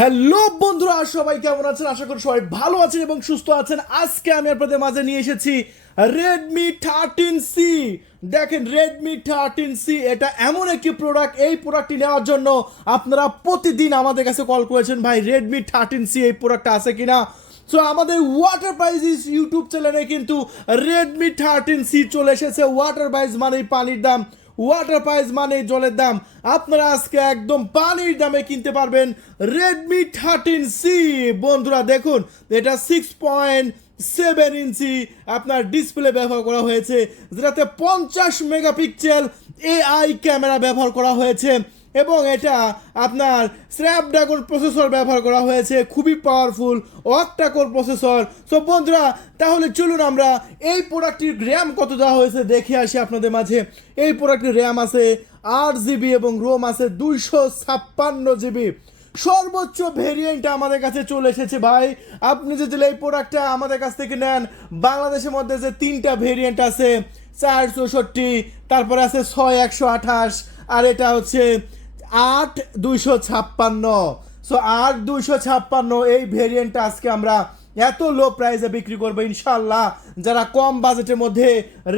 Hello বন্ধুরা, সবাই কেমন আছেন? আশা করি সবাই ভালো আছেন এবং সুস্থ আছেন। আজকে আমি আপনাদের মাঝে নিয়ে এসেছি রেডমি থার্টিন সি দেখেন রেডমি থার্টিন সি এটা এমন একটি প্রোডাক্ট এই প্রোডাক্টটি নেওয়ার জন্য আপনারা প্রতিদিন আমাদের কাছে কল করেছেন, ভাই রেডমি থার্টিন সি এই প্রোডাক্টটা আছে কিনা? সো আমাদের ওয়াটার প্রাইজিস ইউটিউব চ্যানেলে কিন্তু রেডমি থার্টিন সি চলে এসেছে। ওয়াটার প্রাইজ মানেই পানির দাম। ওয়াটার প্রাইস মানে জলের দাম। আপনারা আজকে একদম পানির দামে কিনতে পারবেন রেডমি থার্টিন সি বন্ধুরা, দেখুন, এটা সিক্স পয়েন্ট সেভেন ইঞ্চি আপনার ডিসপ্লে ব্যবহার করা হয়েছে, যেটাতে পঞ্চাশ মেগাপিক্সেল এআই ক্যামেরা ব্যবহার করা হয়েছে। এবং এটা আপনার স্ন্যাপড্রাগন প্রসেসর ব্যবহার করা হয়েছে, খুবই পাওয়ারফুল অক্টাকোর প্রসেসর। সো বন্ধুরা, তাহলে চলুন আমরা এই প্রোডাক্টটির র্যাম কত দেওয়া হয়েছে দেখে আসি আপনাদের মাঝে। এই প্রোডাক্টের র্যাম আছে আট জিবি এবং রোম আছে দুইশো ছাপ্পান্ন জিবি সর্বোচ্চ ভেরিয়েন্ট আমাদের কাছে চলে এসেছে ভাই। আপনি যদি এই প্রোডাক্টটা আমাদের কাছ থেকে নেন, বাংলাদেশের মধ্যে যে তিনটা ভেরিয়েন্ট আছে চার চৌষট্টি তারপরে আছে ছয় একশো আঠাশ, আর এটা হচ্ছে আট দুইশো ছাপ্পান্ন। সো আট দুইশো ছাপ্পান্ন এই ভেরিয়েন্টটা আজকে আমরা এত লো প্রাইসে বিক্রি করব ইনশাল্লাহ যারা কম বাজেটের মধ্যে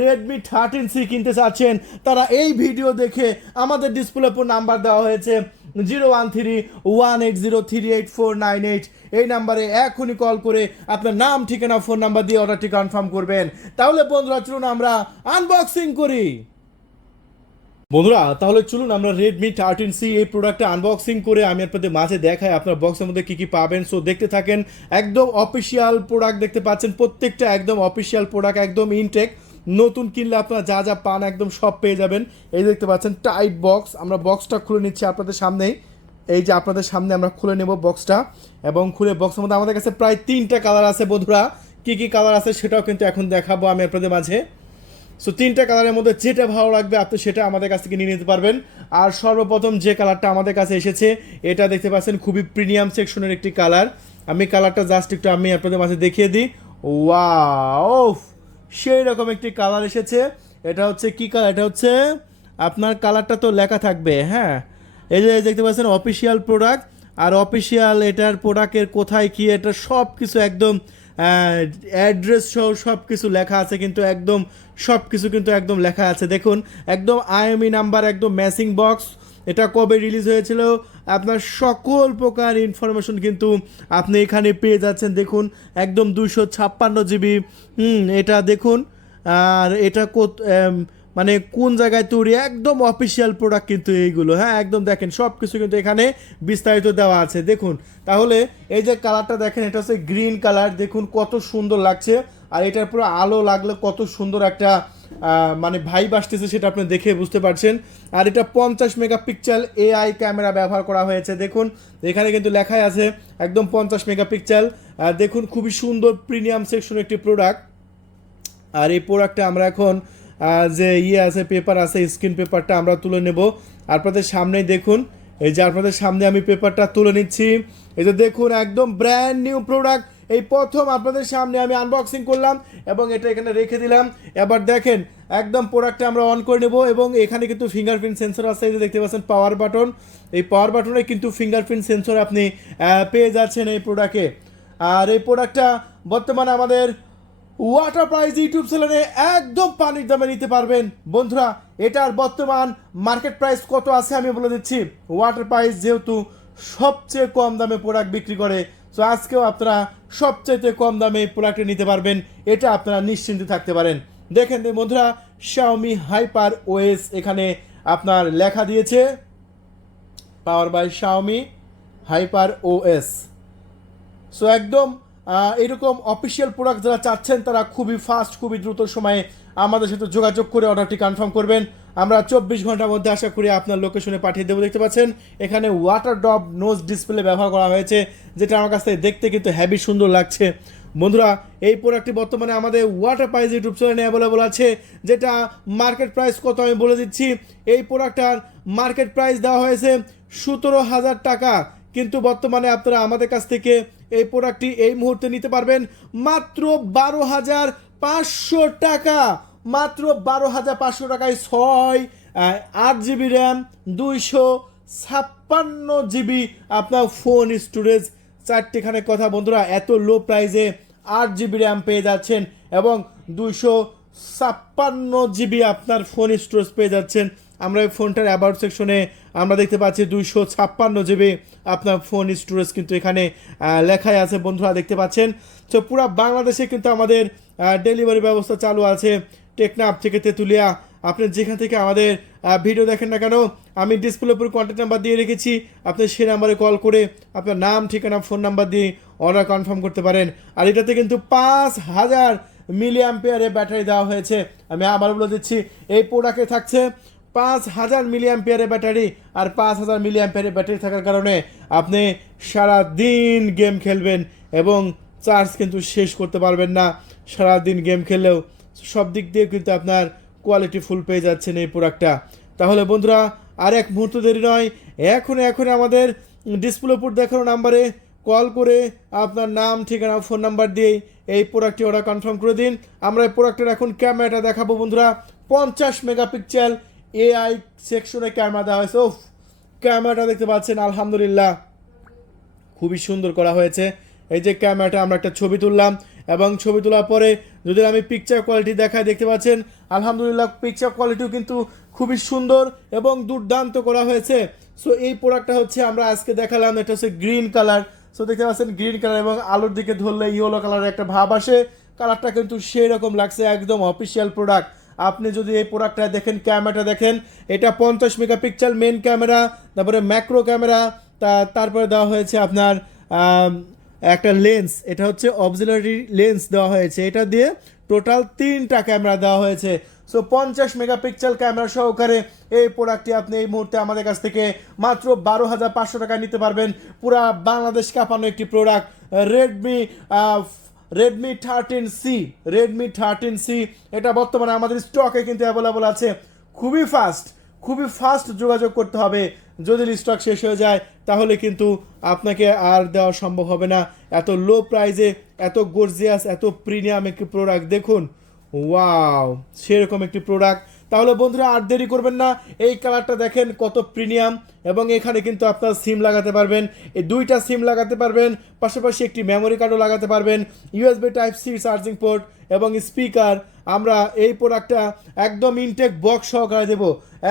রেডমি থার্টিন সি কিনতে চাচ্ছেন, তারা এই ভিডিও দেখে আমাদের ডিসপ্লে উপর নাম্বার দেওয়া হয়েছে zero one three one eight zero three eight four nine eight এই নাম্বারে এখনই কল করে আপনার নাম, ঠিকানা ফোন নাম্বার দিয়ে অর্ডারটি কনফার্ম করবেন। তাহলে বন্ধুরা, চলুন আমরা আনবক্সিং করি। বন্ধুরা, তাহলে চলুন আমরা রেডমি থার্টিন সি এই প্রোডাক্টটা আনবক্সিং করে আমি আপনাদের মাঝে দেখাই আপনার বক্সের মধ্যে কী কী পাবেন। সো দেখতে থাকেন, একদম অফিসিয়াল প্রোডাক্ট দেখতে পাচ্ছেন, প্রত্যেকটা একদম অফিসিয়াল প্রোডাক্ট একদম ইনটেক নতুন কিনলে আপনারা যা যা পান একদম সব পেয়ে যাবেন। এই দেখতে পাচ্ছেন টাইট বক্স আমরা বক্সটা খুলে নিচ্ছি আপনাদের সামনেই। এই যে আপনাদের সামনে আমরা খুলে নেব বক্সটা এবং খুলে বক্সের মধ্যে আমাদের কাছে প্রায় তিনটা কালার আছে বন্ধুরা। কী কী কালার আছে সেটাও কিন্তু এখন দেখাবো আমি আপনাদের মাঝে। সো তিনটা কালারের মধ্যে যেটা ভালো লাগবে, আপনি সেটা আমাদের কাছ থেকে নিয়ে নিতে পারবেন। আর সর্বপ্রথম যে কালারটা আমাদের কাছে এসেছে, এটা দেখতে পাচ্ছেন খুবই প্রিমিয়াম সেকশনের একটি কালার আমি কালারটা জাস্ট একটু আমি আপনাদের মাঝে দেখিয়ে দিই। ওয়াও সেই রকম একটি কালার এসেছে। এটা হচ্ছে কি কালার এটা হচ্ছে, আপনার কালারটা তো লেখা থাকবে হ্যাঁ। এই যে দেখতে পাচ্ছেন অফিসিয়াল প্রোডাক্ট আর অফিসিয়াল এটার প্রোডাক্টের কোথায় কি, এটা সব কিছু একদম অ্যাড্রেস সহ সব কিছু লেখা আছে, কিন্তু একদম সব কিছু কিন্তু একদম লেখা আছে। দেখুন, একদম আইএমই নাম্বার, একদম ম্যাচিং বক্স এটা কবে রিলিজ হয়েছিল? আপনার সকল প্রকার ইনফরমেশন কিন্তু আপনি এখানে পেয়ে যাচ্ছেন। দেখুন, একদম দুশো ছাপ্পান্ন জিবি হুম, এটা দেখুন, আর এটা মানে কোন জায়গায় তৈরি একদম অফিসিয়াল প্রোডাক্ট কিন্তু এইগুলো। হ্যাঁ একদম দেখেন সব কিছু কিন্তু এখানে বিস্তারিত দেওয়া আছে। দেখুন, তাহলে এই যে কালারটা দেখেন, এটা হচ্ছে গ্রিন কালার দেখুন, কত সুন্দর লাগছে। আর এটার পুরো আলো লাগলে কত সুন্দর একটা মানে ভাইব আসতেছে সেটা আপনি দেখে বুঝতে পারছেন। আর এটা পঞ্চাশ মেগাপিক্সেল এআই ক্যামেরা ব্যবহার করা হয়েছে। দেখুন, এখানে কিন্তু লেখাই আছে একদম পঞ্চাশ মেগাপিক্সেল দেখুন, খুবই সুন্দর প্রিমিয়াম সেকশন একটি প্রোডাক্ট আর এই প্রোডাক্টটা আমরা এখন যে ইয়ে আছে পেপার আছে স্ক্রিন পেপারটা আমরা তুলে নেব। আপনাদের সামনেই দেখুন, এই যে আপনাদের সামনে আমি পেপারটা তুলে নিচ্ছি। এই যে দেখুন, একদম ব্র্যান্ড নিউ প্রোডাক্ট এই প্রথম আপনাদের সামনে আমি আনবক্সিং করলাম এবং এটা এখানে রেখে দিলাম। এবার দেখেন, একদম প্রোডাক্টটা আমরা অন করে নেব এবং এখানে কিন্তু ফিঙ্গারপ্রিন্ট সেন্সর আছে। এই যে দেখতে পাচ্ছেন পাওয়ার বাটন এই পাওয়ার বাটনে কিন্তু ফিঙ্গারপ্রিন্ট সেন্সর আপনি পেয়ে যাচ্ছেন এই প্রোডাক্টে আর এই প্রোডাক্টটা বর্তমানে আমাদের ওয়াটার প্রাইস ইউটিউব চ্যানেলে একদম পানির দামে নিতে পারবেন। বন্ধুরা, এটার বর্তমান মার্কেট প্রাইস কত আছে আমি বলে দিচ্ছি। ওয়াটার প্রাইস যেহেতু সবচেয়ে কম দামে প্রোডাক্ট বিক্রি করে সো আজকেও আপনারা সবচেয়ে কম দামে প্রোডাক্টে নিতে পারবেন, এটা আপনারা নিশ্চিন্তে থাকতে পারেন। দেখেন বন্ধুরা শাওমি হাইপার ওএস এখানে আপনার লেখা দিয়েছে power by Xiaomi Hyper OS so একদম এরকম অফিসিয়াল প্রোডাক্ট যারা চাচ্ছেন, তারা খুবই ফাস্ট খুবই দ্রুত সময়ে আমাদের সাথে যোগাযোগ করে অর্ডারটি কনফার্ম করবেন। আমরা চব্বিশ ঘণ্টার মধ্যে আশা করি আপনার লোকেশনে পাঠিয়ে দেবো। দেখতে পাচ্ছেন, এখানে ওয়াটার ড্রপ নোজ ডিসপ্লে ব্যবহার করা হয়েছে, যেটা আমার কাছ থেকে দেখতে কিন্তু হ্যাভি সুন্দর লাগছে। বন্ধুরা, এই প্রোডাক্টটি বর্তমানে আমাদের ওয়াটার প্রাইস ইউটিউব চ্যানেলে অ্যাভেলেবল আছে, যেটা মার্কেট প্রাইস কত আমি বলে দিচ্ছি। এই প্রোডাক্টটার মার্কেট প্রাইস দেওয়া হয়েছে সতেরো হাজার টাকা। কিন্তু বর্তমানে আপনারা আমাদের কাছ থেকে এই প্রোডাক্টটি এই মুহূর্তে নিতে পারবেন মাত্র বারো হাজার পাঁচশো টাকা। মাত্র বারো হাজার পাঁচশো টাকায় ছয় আট জিবি র্যাম দুইশো ছাপ্পান্ন জিবি আপনার ফোন স্টোরেজ চারটিখানে কথা বন্ধুরা, এত লো প্রাইসে আট জিবি র্যাম পেয়ে যাচ্ছেন এবং দুইশো ছাপ্পান্ন জিবি আপনার ফোন স্টোরেজ পেয়ে যাচ্ছেন। আমরা এই ফোনটার অ্যাবাউট সেকশনে আমরা দেখতে পাচ্ছি দুইশো ছাপ্পান্ন জিবি আপনার ফোন স্টোরেজ কিন্তু এখানে লেখাই আছে। বন্ধুরা দেখতে পাচ্ছেন? তো পুরো বাংলাদেশে কিন্তু আমাদের ডেলিভারি ব্যবস্থা চালু আছে। টেকনাপ থেকে তেঁতুলিয়া। আপনি যেখান থেকে আমাদের ভিডিও দেখেন না কেন, আমি ডিসপ্লে উপর কন্ট্যাক্ট নাম্বার দিয়ে রেখেছি। আপনি সেই নাম্বারে কল করে আপনার নাম, ঠিকানা ফোন নাম্বার দিয়ে অর্ডার কনফার্ম করতে পারেন। আর এটাতে কিন্তু পাঁচ হাজার মিলি অ্যাম্পিয়ারে ব্যাটারি দেওয়া হয়েছে। আমি আবার বলে দিচ্ছি, এই প্রোডাক্টে থাকছে পাঁচ হাজার মিলিয়াম পেয়ারের ব্যাটারি আর পাঁচ হাজার মিলিয়াম পেয়ারের ব্যাটারি থাকার কারণে আপনি সারা দিন গেম খেলবেন এবং চার্জ কিন্তু শেষ করতে পারবেন না। সারা দিন গেম খেললেও সব দিক দিয়ে কিন্তু আপনার কোয়ালিটি ফুল পেয়ে যাচ্ছেন এই প্রোডাক্টটা তাহলে বন্ধুরা, আর এক মুহূর্ত দেরি নয় এখন এখন আমাদের ডিসপ্লে উপর দেখানো নাম্বারে কল করে আপনার নাম, ঠিকানা ফোন নাম্বার দিয়ে এই প্রোডাক্টটি ওরা কনফার্ম করে দিন। আমরা এই প্রোডাক্টের এখন ক্যামেরাটা দেখাবো বন্ধুরা, পঞ্চাশ মেগাপিক্সেল এআই সেকশনে ক্যামেরা দেওয়া হয়েছে। ওফ ক্যামেরাটা দেখতে পাচ্ছেন, আলহামদুলিল্লাহ। খুবই সুন্দর করা হয়েছে। এই যে ক্যামেরাটা আমরা একটা ছবি তুললাম এবং ছবি তোলার পরে যদি আমি পিকচার কোয়ালিটি দেখাই, দেখতে পাচ্ছেন, আলহামদুলিল্লাহ পিকচার কোয়ালিটিও কিন্তু খুবই সুন্দর এবং দুর্দান্ত করা হয়েছে। সো এই প্রোডাক্টটা হচ্ছে আমরা আজকে দেখালাম, এটা হচ্ছে গ্রিন কালার সো দেখতে পাচ্ছেন গ্রিন কালার এবং আলোর দিকে ধরলে ইয়েলো কালারের একটা ভাব আসে। কালারটা কিন্তু সেই রকম লাগছে, একদম অফিসিয়াল প্রোডাক্ট আপনি যদি এই প্রোডাক্টটা দেখেন ক্যামেরাটা দেখেন, এটা পঞ্চাশ মেগা মেগাপিক্সেল মেন ক্যামেরা তারপরে ম্যাক্রো ক্যামেরা তা, তারপরে দেওয়া হয়েছে আপনার একটা লেন্স এটা হচ্ছে অবজিলারি লেন্স দেওয়া হয়েছে। এটা দিয়ে টোটাল তিনটা ক্যামেরা দেওয়া হয়েছে। সো পঞ্চাশ মেগাপিক্সেল ক্যামেরা সহকারে এই প্রোডাক্টটি আপনি এই মুহূর্তে আমাদের কাছ থেকে মাত্র বারো হাজার পাঁচশো টাকায় নিতে পারবেন। পুরা বাংলাদেশ কাঁপানো একটি product Redmi Redmi thirteen C Redmi thirteen C এটা বর্তমানে আমাদের স্টকে কিন্তু অ্যাভেলেবল আছে। খুবই ফাস্ট খুবই ফাস্ট যোগাযোগ করতে হবে। যদি স্টক শেষ হয়ে যায়, তাহলে কিন্তু আপনাকে আর দেওয়া সম্ভব হবে না। এত লো প্রাইজে এত গর্জিয়াস এত প্রিমিয়াম একটি প্রোডাক্ট দেখুন। ওয়াও সেরকম একটি প্রোডাক্ট তাহলে বন্ধুরা আর দেরি করবেন না। এই কালারটা দেখেন কত প্রিমিয়াম এবং এখানে কিন্তু আপনার সিম লাগাতে পারবেন। এই দুইটা সিম লাগাতে পারবেন, পাশাপাশি একটি মেমোরি কার্ডও লাগাতে পারবেন USB type C charging port এবং স্পিকার আমরা এই প্রোডাক্টটা একদম ইনটেক বক্স সহকারে দেব।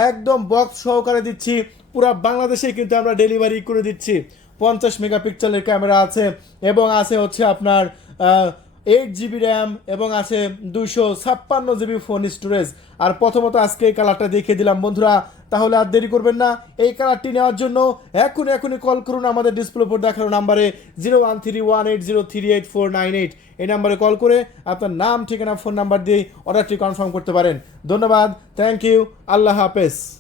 একদম বক্স সহকারে দিচ্ছি, পুরা বাংলাদেশে কিন্তু আমরা ডেলিভারি করে দিচ্ছি। পঞ্চাশ মেগাপিক্সেলের ক্যামেরা আছে এবং আছে হচ্ছে আপনার এইট জিবি র্যাম এবং আছে দুইশো ছাপ্পান্ন জিবি ফোন স্টোরেজ আর প্রথমত আজকে এই কালারটা দেখিয়ে দিলাম বন্ধুরা। তাহলে আর দেরি করবেন না। এই কালারটি নেওয়ার জন্য এখন এখনই কল করুন আমাদের ডিসপ্লে উপর দেখানো নাম্বারে zero one three one eight zero three eight four nine eight এই নাম্বারে কল করে আপনার নাম, ঠিকানা ফোন নাম্বার দিয়ে অর্ডারটি কনফার্ম করতে পারেন। ধন্যবাদ। থ্যাংক ইউ আল্লাহ হাফেজ।